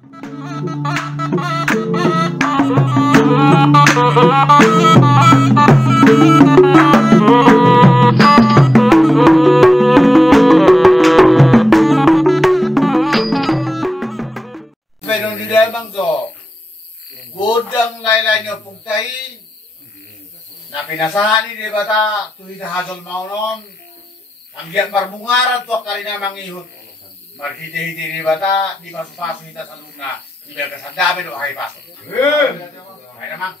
Pero di lamang to, godang lain-lainnya pungtay, na pinasahan ni bata tuwid hasol maunon, ang biyak marbungaran to kali na mangihot. Marhiti-hiti ni bata, di pasu-pasu hita sa luna, di biyak kasandabe do hay paso. Ay namang.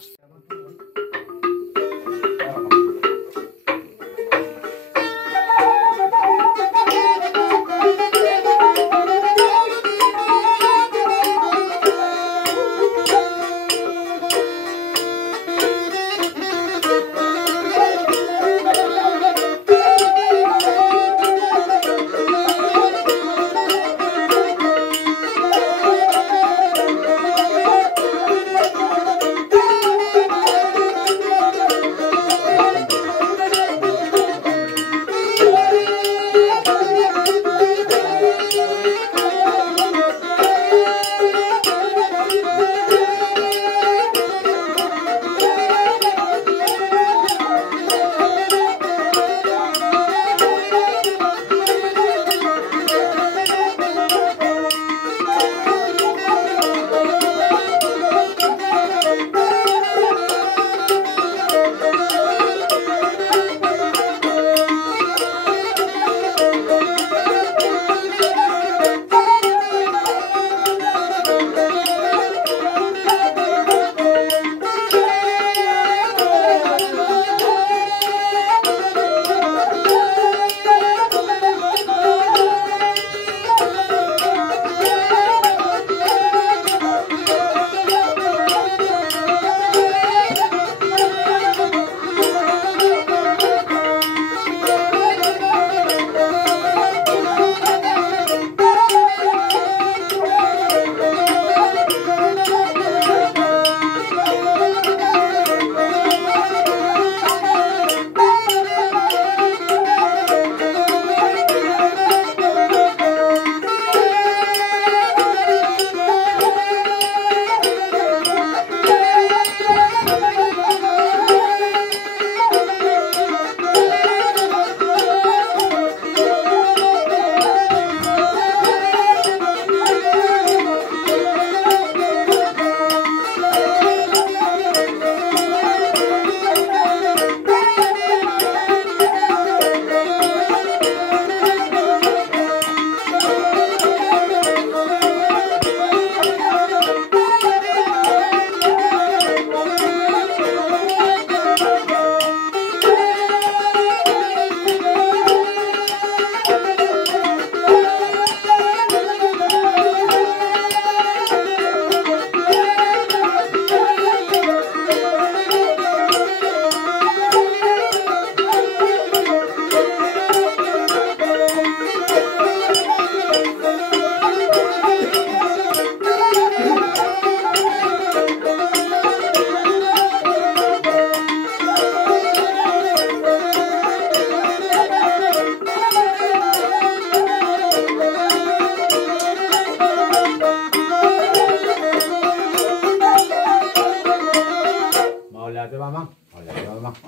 Mamang.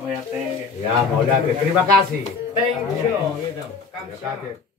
Oh ya, thank you. Ya, Maulana, terima kasih. Thank you. Terima kasih.